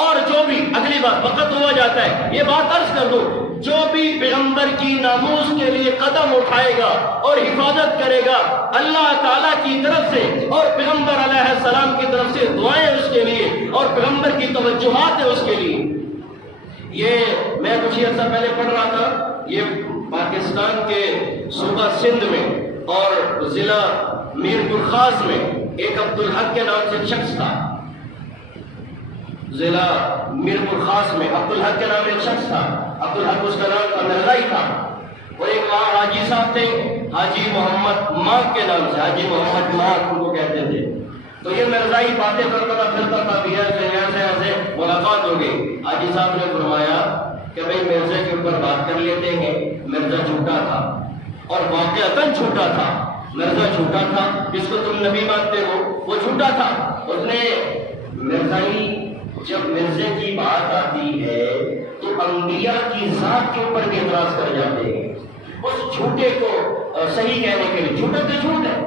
اور جو بھی اگلی بات وقت ہوا جاتا ہے، یہ بات عرض کر دو، جو بھی پیغمبر کی ناموس کے لیے قدم اٹھائے گا اور حفاظت کرے گا، اللہ تعالیٰ کی طرف سے اور پیغمبر علیہ السلام کی طرف سے دعائیں اس کے لیے اور پیغمبر کی توجہات ہیں اس کے لیے۔ یہ میں کچھ عرصہ پہلے پڑھ رہا تھا، یہ پاکستان کے صوبہ سندھ میں اور ضلع میرپور خاص میں ایک عبدالحق کے نام سے شخص تھا، ضلع میرپور خاص میں عبدالحق کے نام ایک شخص تھا، عبدالحق اس کا نام تھا، مرزائی تھا، اور ایک وہاں حاجی صاحب تھے، حاجی محمد ماک کے نام سے، حاجی محمد ماک ان کو کہتے تھے۔ تو یہ مرزائی باتیں کرتا تھا، پھرتا تھا، ایسے ملاقات ہو گئی۔ حاجی صاحب نے فرمایا کہ بھئی مرزا کے اوپر بات کر لیتے ہیں، مرزا جھوٹا تھا، اور واقعتاً جھوٹا تھا، مرزا جھوٹا تھا، جس کو تم نبی مانتے ہو وہ جھوٹا تھا۔ اس نے مرزائی جب مرزے کی بات آتی ہے تو انبیاء کی ذات کے اوپر بھی اعتراض کر جاتے ہیں، اس جھوٹے کو صحیح کہنے کے لیے۔ جھوٹا تو جھوٹ ہے،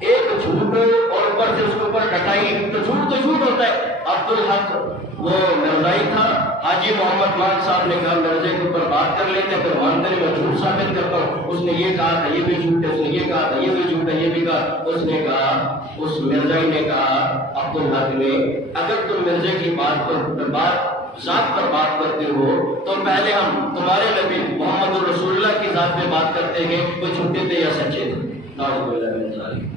ایک جھوٹ اور اوپر سے اس کے اوپر کٹائی، تو جھوٹ ہوتا ہے۔ عبدالحق وہ مرزائی تھا، حاجی محمد مان صاحب نے کہا مرزے کے اوپر بات کر لیتے ہیں، پھر مانتے نہیں، میں جھوٹ ثابت کرتا ہوں، اس نے یہ کہا تھا یہ بھی جھوٹ ہے، اس نے یہ کہا تھا یہ بھی جھوٹ ہے، یہ بھی کہا۔ اس نے کہا، اس مرزائی نے کہا عبدالحق نے، اگر تم مرزے کی بات ذات پر بات کرتے ہو تو پہلے ہم تمہارے نبی محمد الرسول اللہ کی ذات پہ بات کرتے ہیں، وہ جھوٹے تھے یا سچے تھے؟ نعوذ باللہ من ذالک۔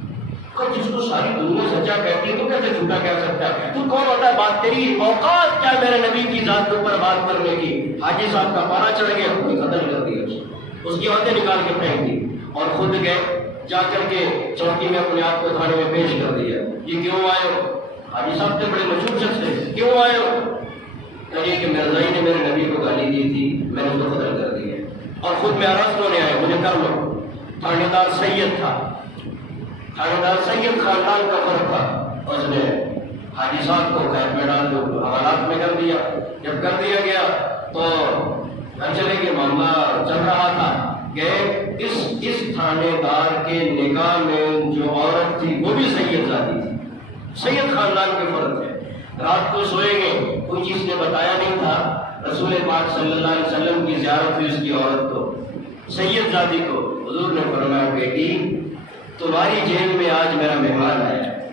جس کو ساری دنیا سچا کہتی ہے تو کیسے جھوٹا کہہ سکتا ہے؟ تو کون ہوتا ہے بات؟ تیری اوقات کیا میرے نبی کی ذات کے اوپر بات کرنے کی؟ حاجی صاحب کا پارا چڑھ گیا، کوئی قتل کر دیا، اس کی آنکھیں نکال کے پھینک دی، اور خود گئے جا کر کے چوکی میں اپنے آپ کو تھانے میں پیش کر دیا۔ یہ کیوں آئے ہو؟ حاجی صاحب تھے بڑے مشہور شخص تھے، کیوں آئے ہو؟ کہیے کہ مرزائی نے میرے نبی کو گالی دی تھی، میں نے اس کو قتل کر دیا، اور خود میں عرض ہونے آئے، مجھے کر لو۔ تھانے دار سید تھا، تھانے دار سید خاندان کا فرق تھا، اس نے حاجی صاحب کو قید میں ڈال دو، حوالات میں کر دیا۔ جب کر دیا گیا تو گھر چلے گئے، معاملہ چل رہا تھا، گئے اس تھانے دار کے نکاح میں جو عورت تھی وہ بھی سید زادی تھی، سید خاندان کے فرق ہے۔ رات کو سوئے گئے، کوئی چیز نے بتایا نہیں تھا، رسول پاک صلی اللہ علیہ وسلم کی زیارت ہوئی اس کی عورت کو، سید زادی کو۔ حضور نے فرمایا بیٹی تمہاری جیل میں آج میرا مہمان آیا ہے،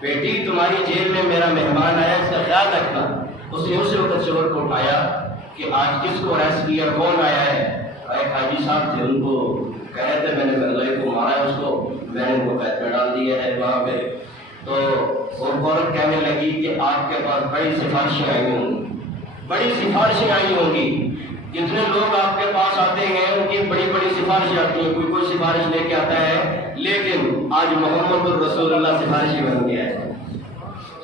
بیٹی تمہاری جیل میں میرا مہمان آیا، اس کا خیال رکھنا۔ اس نے اسی وقت شوہر کو اٹھایا کہ آج کس کو اریسٹ کیا، کون آیا ہے؟ ایک حاجی صاحب تھے، ان کو کہہ رہے تھے میں نے مرزائی کو مارا ہے، اس کو میں نے ان کو قید میں ڈال دیا ہے وہاں پہ۔ تو وہ عورت کہنے لگی کہ آپ کے پاس بڑی سفارشیں آئی ہوں گی، بڑی سفارشیں آئی ہوں گی، جتنے لوگ آپ کے پاس آتے ہیں ان کی بڑی بڑی سفارشیں آتی ہیں، کوئی سفارش لے کے آتا ہے، لیکن آج محمد الرسول اللہ سفارشی بن گیا ہے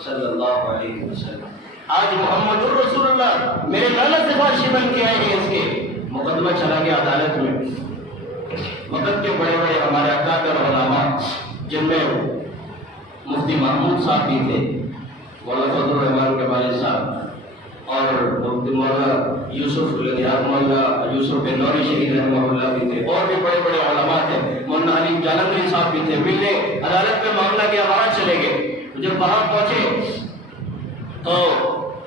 صلی اللہ علیہ وسلم۔ آج محمد الرسول اللہ میرے لالا سفارشی بن کے آئے ہیں، اس کے مقدمہ چلا گیا عدالت میں۔ وقت کے بڑے بڑے ہمارے اکابر علماء، جن میں مفتی محمود صاحب بھی تھے، مولانا فضل الرحمان کے والد صاحب، اور مفتی مولانا مولانا یوسف بن نوری شہید رحمہ اللہ بھی تھے، اور بھی بڑے بڑے علماء تھے، مولانا علی جالندری صاحب بھی تھے۔ ملنے عدالت میں معاملہ کیا، وہاں چلے گئے۔ جب وہاں پہنچے تو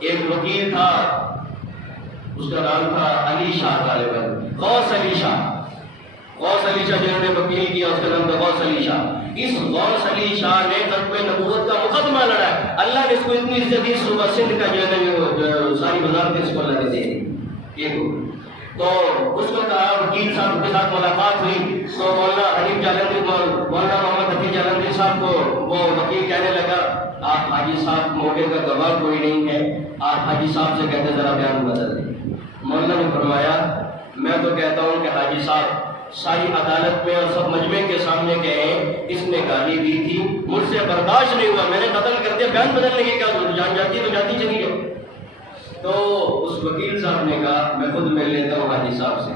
ایک وکیل تھا، اس کا نام تھا علی شاہ غالباً، غوث علی شاہ جنہوں نے وکیل کیا، اس کا نام تھا غوث علی شاہ۔ اس غوث علی شاہ نے ختم نبوت کا مقدمہ لڑا ہے، اللہ نے اس کو اتنی عزت دی، صوبہ سندھ کا جو ہے ساری وزارت اس کو اللہ نے دی۔ تو اس کو کہا، وکیل صاحب کے ساتھ ملاقات ہوئی تو مولانا حنیف جالندری، مولانا محمد حفیظ جالندری صاحب کو وہ وکیل کہنے لگا آپ حاجی صاحب موقع کا گواہ کوئی نہیں ہے، آپ حاجی صاحب سے کہتے ذرا بیان بدل دیں۔ مولانا نے فرمایا میں تو کہتا ہوں کہ حاجی صاحب ساری عدالت میں اور سب مجمع کے سامنے کہیں اس نے گالی دی تھی، مجھ سے برداشت نہیں ہوا، میں نے قتل کر دیا، بیان بدلنے کی کیا ضرورت، جان جاتی ہے تو جاتی چلی جائے۔ تو اس وکیل صاحب نے کہا میں خود مل لیتا ہوں حاجی صاحب سے۔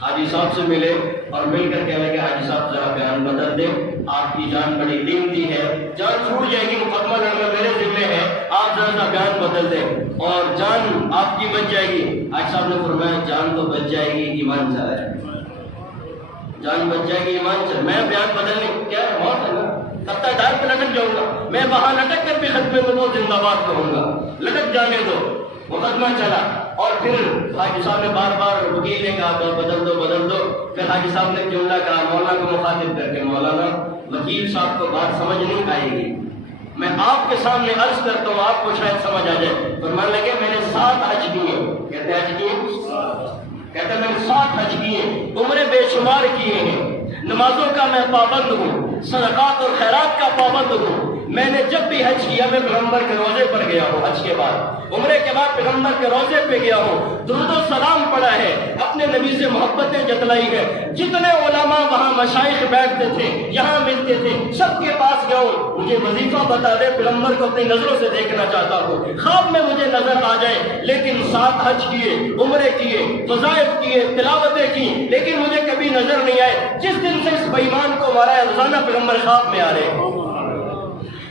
حاجی صاحب سے ملے اور مل کر کہنے لگے حاجی صاحب ذرا بیان بدل دیں، آپ کی جان بڑی قیمتی ہے، جان چھوٹ جائے گی، مقدمہ لڑنا میرے ذمہ ہے، آپ ذرا سا بیان بدل دیں اور جان آپ کی بچ جائے گی۔ حاجی صاحب نے فرمایا جان تو بچ جائے گی، ایمان چلا جائے گا، جان بچ جائے گی، ایمان چل، میں بیان بدلنے کیا ہے، موت ہے نا، تختہ دار پہ لٹک جاؤں گا، میں وہاں لٹک کر بھی ختم نبوت زندہ باد کہوں گا۔ لٹک جانے دو، مقدمہ چلا، اور پھر حاجی صاحب نے بار بار وکیل نے کہا بدل دو، پھر حاجی صاحب نے جملہ کہا مولانا کو مخاطب کر کے، مولانا وکیل صاحب کو بات سمجھ نہیں آئے گی، میں آپ کے سامنے عرض کرتا ہوں، آپ کو شاید سمجھ آ جائے۔ فرمانے لگے میں نے 7 حج کیے، کہتے حج کیے، کہتے میں نے 7 حج کیے، عمرے بے شمار کیے ہیں، نمازوں کا میں پابند ہوں، صدقات اور خیرات کا پابند ہوں، میں نے جب بھی حج کیا میں پیغمبر کے روزے پر گیا ہوں، حج کے بعد عمرے کے بعد پیغمبر کے روزے پہ گیا ہوں، درود و سلام پڑھا ہے، اپنے نبی سے محبتیں جتلائی ہے، جتنے علماء وہاں مشائخ بیٹھتے تھے، یہاں ملتے تھے، سب کے پاس گیا ہوں، مجھے وظیفہ بتا دے، پیغمبر کو اپنی نظروں سے دیکھنا چاہتا ہوں، خواب میں مجھے نظر آ جائے، لیکن 7 حج کیے، عمرے کیے، وظائف کیے، تلاوتیں کی، لیکن مجھے کبھی نظر نہیں آئے۔ جس دن سے اس بے ایمان کو مارا ہے، روزانہ پیغمبر خواب میں آ رہے ہیں۔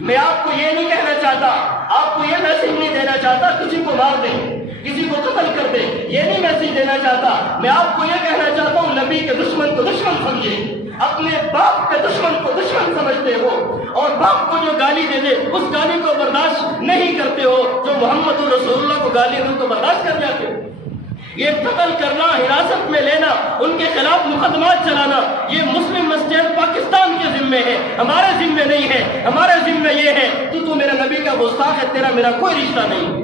میں آپ کو یہ نہیں کہنا چاہتا، آپ کو یہ میسج نہیں دینا چاہتا کسی کو مار دیں، کسی کو قتل کر دیں، یہ نہیں میسج دینا چاہتا، میں آپ کو یہ کہنا چاہتا ہوں نبی کے دشمن کو دشمن سمجھیں، اپنے باپ کے دشمن کو دشمن سمجھتے ہو، اور باپ کو جو گالی دے دے اس گالی کو برداشت نہیں کرتے ہو، جو محمد رسول اللہ کو گالی دے تو برداشت کر جاتے ہو۔ یہ قتل کرنا، حراست میں لینا، ان کے خلاف مقدمات چلانا، یہ مسلم مسجد پاکستان کے ذمے ہے، ہمارے ذمے نہیں ہے۔ ہمارے ذمے یہ ہے تو میرے نبی کا گستاخ ہے، تیرا میرا کوئی رشتہ نہیں۔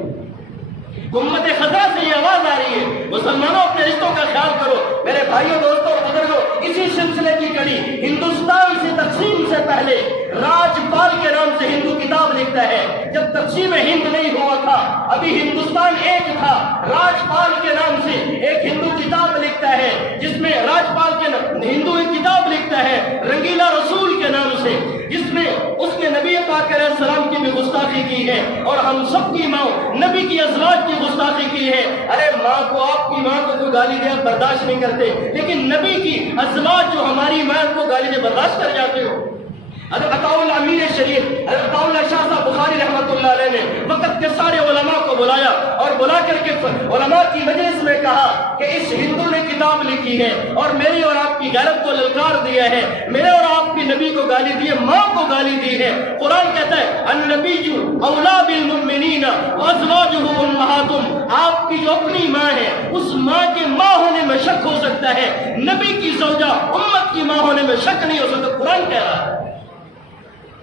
امت خزرہ سے یہ آواز آ رہی ہے، مسلمانوں اپنے رشتوں کا خیال کرو۔ میرے بھائیوں، دوستوں اور بزرگوں، اسی سلسلے کی کڑی ہندوستان سے تقسیم سے پہلے راج پال کے نام سے ہندو کتاب لکھتا ہے، جب تقسیم ہند نہیں ہوا تھا، ابھی ہندوستان ایک تھا، راج پال کے نام سے ایک ہندو کتاب لکھتا ہے، جس میں راج پال کے ہندو ایک کتاب لکھتا ہے رنگیلا رسول کے نام سے، جس میں اس نے نبی پاک علیہ السلام کی بھی گستاخی کی ہے، اور ہم سب کی ماں نبی کی ازواج کی گستاخی کی ہے۔ ارے ماں کو، آپ کی ماں کو کوئی گالی دے آپ برداشت نہیں کرتے، لیکن نبی کی ازواج جو ہماری ماں کو گالی دے برداشت کر جاتے ہو۔ حضرت عطاء اللہ امیر شریف، حضرت عطاء اللہ شاہ صاحب بخاری رحمۃ اللہ علیہ نے وقت کے سارے علماء کو بلایا، اور بلا کر کے علماء کی مجلس میں کہا کہ اس ہندو نے کتاب لکھی ہے اور میری اور آپ کی غیرت کو للکار دیا ہے، میرے اور آپ کی نبی کو گالی دی ہے، ماں کو گالی دی ہے۔ قرآن کہتا ہے النبی اولا بالمؤمنین وازواجہ امہاتہم، آپ کی جو اپنی ماں ہے اس ماں کے ماں ہونے میں شک ہو سکتا ہے، نبی کی زوجہ امت کی ماں ہونے میں شک نہیں ہو سکتا، قرآن کہہ رہا ہے۔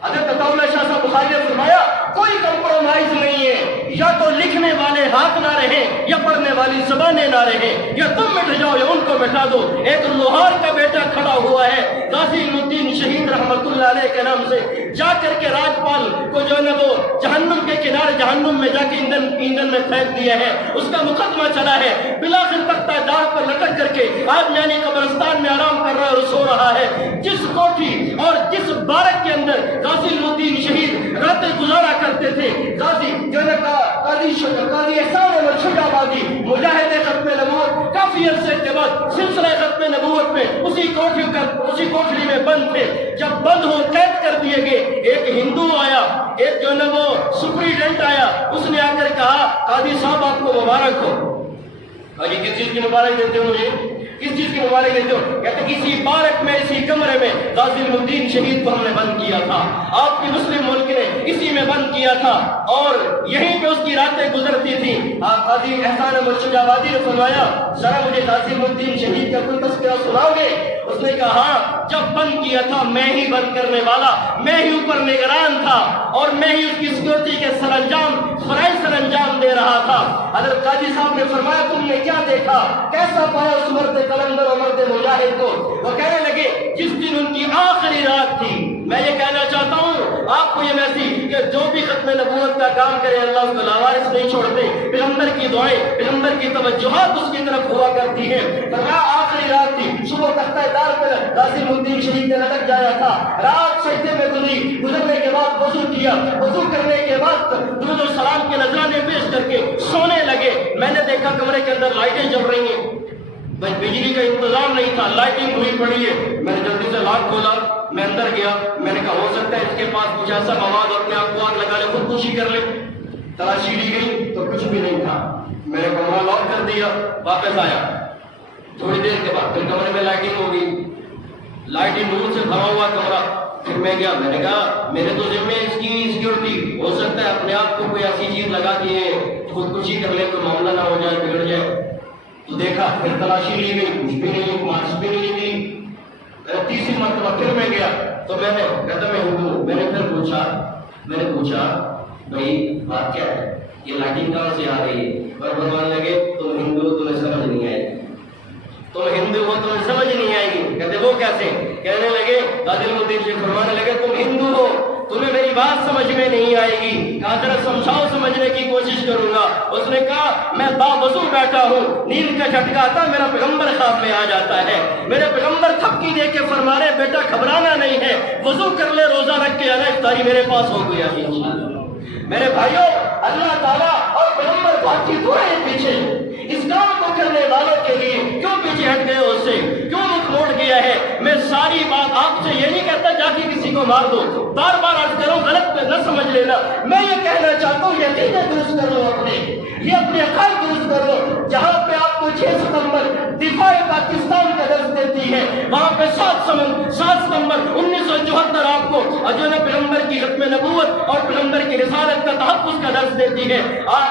حضرت عطاء اللہ شاہ صاحب بخاری نے فرمایا کوئی کمپرومائز نہیں ہے، یا تو لکھنے والے ہاتھ نہ رہیں یا پڑھنے والی زبانیں نہ رہیں، یا تم مٹ جاؤ یا ان کو بٹھا دو۔ ایک لوہار کا بیٹا کھڑا ہوا ہے غازی الدین شہید رحمت اللہ علیہ کے نام سے، جا کر کے راجپال کو جو ہے وہ جہنم کے کنارے جہنم میں جا کے ایندھن میں پھینک دیا ہے، اس کا مقدمہ چلا ہے، بلاخر تختہ دار پر لٹک کر کے آج یعنی قبرستان میں آرام کر رہا ہے اور سو رہا ہے۔ جس کوٹھی اور جس بارک کے اندر غازی الدین شہید راتیں گزارا کرتے تھے، غازی جو ہے قاضی احسان احمد شجاع آبادی مجاہد ختم نبوت کافی عرصے کے بعد سلسلہ ختم نبوت میں اسی کوٹھری میں بند تھے، جب بند ہو قید کر دیے گئے، ایک ہندو آیا، ایک جو ہے وہ سپریڈنٹ آیا، اس نے آ کر کہا قاضی صاحب آپ کو مبارک ہو۔ قاضی کس چیز کی مبارک دیتے ہو مجھے؟ کس چیز کی مبارک دیتے ہو؟ کہتے اسی بارک میں، اسی کمرے میں غازی الدین شہید کو ہم نے بند کیا تھا، آپ کی مسلم ملک نے اسی میں بند کیا تھا، اور یہیں پہ اس کی راتیں گزرتی تھی۔ قاضی احسان احمد شجاع آبادی نے فرمایا ذرا مجھے غازی الدین شہید کا کوئی تذکرہ سناؤ گے؟ اس نے کہا ہاں، جب بند کیا تھا میں ہی بند کرنے والا، میں ہی اوپر نگران تھا، اور میں ہی اس کی سیکورٹی کے فرائض سر انجام دے رہا تھا۔ حضرت قاضی صاحب نے فرمایا تم نے کیا دیکھا، کیسا پایا اس مرد کلندر اور مرد مجاہد کو؟ وہ کہنے لگے جس دن ان کی آخری رات تھی۔ میں یہ کہنا چاہتا ہوں آپ کو یہ میسج کہ جو بھی ختم نبوت کا کام کرے اللہ اس کو لاوارث نہیں چھوڑتے، پیغمبر کی دعائیں، پیغمبر کی توجہات اس کی طرف ہوا کرتی ہیں۔ فرمایا آخری رات تھی، صبح تختہ دار پر غازی الدین شہید نے لٹک جایا تھا، رات سجدے میں گزرنے کے بعد وضو کیا، وضو کرنے کے بعد درود و سلام کے نذرانے پیش کر کے سونے لگے۔ میں نے دیکھا کمرے کے اندر لائٹیں جل رہی ہیں، بجلی کا انتظام نہیں تھا، لائٹنگ ہوئی پڑی ہے۔ میں نے جلدی سے لاک کھولا، میں اندر گیا، میں نے کہا ہو سکتا ہے اس کے پاس کچھ ایسا مواد اپنے آپ کو آگ لگا لے، خودکشی کر لے۔ تلاشی لی گئی تو کچھ بھی نہیں تھا، میں نے کمرہ لاک کر دیا، واپس آیا۔ تھوڑی دیر کے بعد پھر کمرے میں لائٹنگ ہو گئی، لائٹنگ نور سے بھرا ہوا کمرہ، پھر میں گیا، میں نے کہا میرے تو ذمہ اس کی سیکورٹی، ہو سکتا ہے اپنے آپ کو کوئی ایسی چیز لگا کے خودکشی کر لے، کوئی معاملہ نہ ہو جائے، بگڑ جائے۔ تو دیکھا، پھر تلاشی لی گئی، کچھ بھی نہیں، مارکس بھی نہیں ملی۔ تیسری مرتبہ پھر میں گیا تو میں نے کہتا میں ہندو ہوں۔ میں نے پھر پوچھا بھائی بات کیا ہے، یہ لاٹھی کہاں سے آ رہی ہے؟ اور بھگوان لگے تم ہندو ہو، تمہیں سمجھ نہیں آئے گی، تم ہندو ہو تمہیں سمجھ نہیں آئے گی۔ کہتے وہ کیسے؟ کہنے لگے قاضی الدین شیخ فرمانے لگے تم ہندو ہو، تمہیں میری بات سمجھ میں نہیں آئے گی، کہا ذرا سمجھاؤ، سمجھنے کی کوشش کروں گا۔ اس نے کہا میں باوضو بیٹھا ہوں، نیند کا جھٹکا آتا، میرا پیغمبر خواب میں آ جاتا ہے، میرے پیغمبر تھپکی دے کے فرمانے بیٹا گھبرانا نہیں ہے، وضو کر لے، روزہ رکھ کے آنا، افطاری میرے پاس ہو گیا۔ میرے بھائیوں، اللہ تعالیٰ اور پیغمبر پاک کی دعائیں پیچھے، اس کام کو کرنے والوں کے لیے کیوں پیچھے ہٹ گئے ہو، اس سے کیوں رخ موڑ گیا ہے؟ میں ساری بات آپ سے یہ نہیں کہتا جا کے کسی کو مار دو، بار بار عرض کروں غلط پہ نہ سمجھ لینا، میں یہ کہنا چاہتا ہوں یقیناً درست کر لو، یہ اپنے عقائد درست کر لو۔ جہاں پہ آپ کو 6 ستمبر دفاع پاکستان کا درس دیتی ہے، وہاں پہ 7 ستمبر 1974 آپ کو جو ہے پیغمبر کی ختم نبوت اور پیغمبر کی رسالت کا تحفظ کا درس دیتی ہے۔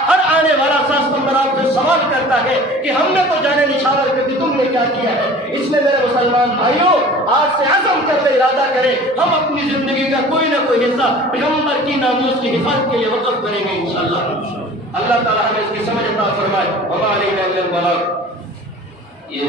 ہر آنے والا 7 ستمبر آپ سے سوال کرتا ہے کہ ہم نے تو جانے نشاور کر دی، تم نے کیا کیا ہے؟ اس لیے میرے مسلمان بھائیوں، آج سے عزم کر لے، ارادہ کریں، ہم اپنی زندگی کا کوئی نہ کوئی حصہ پیغمبر کی ناموس کی حفاظت کے لیے وقف کریں گے انشاءاللہ۔ اللہ تعالیٰ ہمیں اس کی سمجھ عطا فرمائے۔ وما علینا الا البلاغ۔ یہ